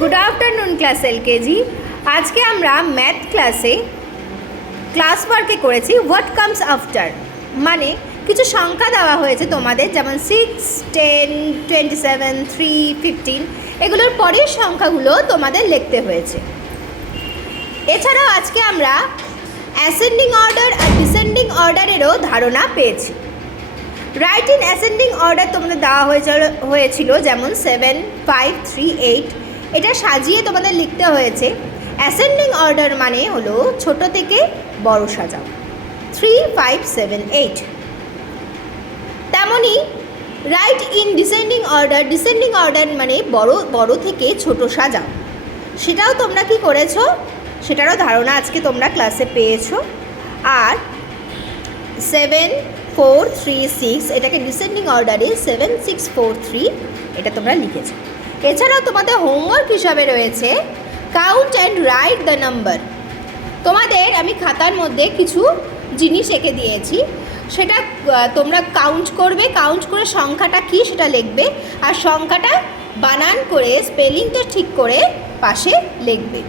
Good afternoon class LKG. আজকে আমরা math ক্লাসে ক্লাস ওয়ার্কে করেছি হোয়াট কামস আফটার, মানে কিছু সংখ্যা দেওয়া হয়েছে তোমাদের, যেমন 6, 10, 27, 3, 15, এগুলোর পরের সংখ্যাগুলো তোমাদের লিখতে হয়েছে। এছাড়াও আজকে আমরা অ্যাসেন্ডিং অর্ডার আর ডিসেন্ডিং অর্ডারেরও ধারণা পেয়েছি। রাইট ইন অ্যাসেন্ডিং অর্ডার তোমাদের দেওয়া হয়েছিল, যেমন 7, 5, 3, 8, এটা সাজিয়ে তোমাদের লিখতে হয়েছে। অ্যাসেন্ডিং অর্ডার মানে হলো ছোট থেকে বড় সাজাও, 3, 5, 7, 8। তেমনই right in descending order, descending order মানে বড় থেকে ছোট সাজাও, সেটাও তোমরা কি করেছো, সেটারও ধারণা আজকে তোমরা ক্লাসে পেয়েছো। আর 7, 4, 3, 6, এটাকে ডিসেন্ডিং অর্ডারে 7, 6, 4, 3 এটা তোমরা লিখেছো। এছাড়াও তোমাদের হোমওয়ার্ক হিসাবে রয়েছে count and write the number. তোমাদের আমি খাতার মধ্যে কিছু জিনিস এঁকে দিয়েছি, সেটা তোমরা কাউন্ট করবে, কাউন্ট করে সংখ্যাটা কী সেটা লিখবে, আর সংখ্যাটা বানান করে স্পেলিংটা ঠিক করে পাশে লিখবে।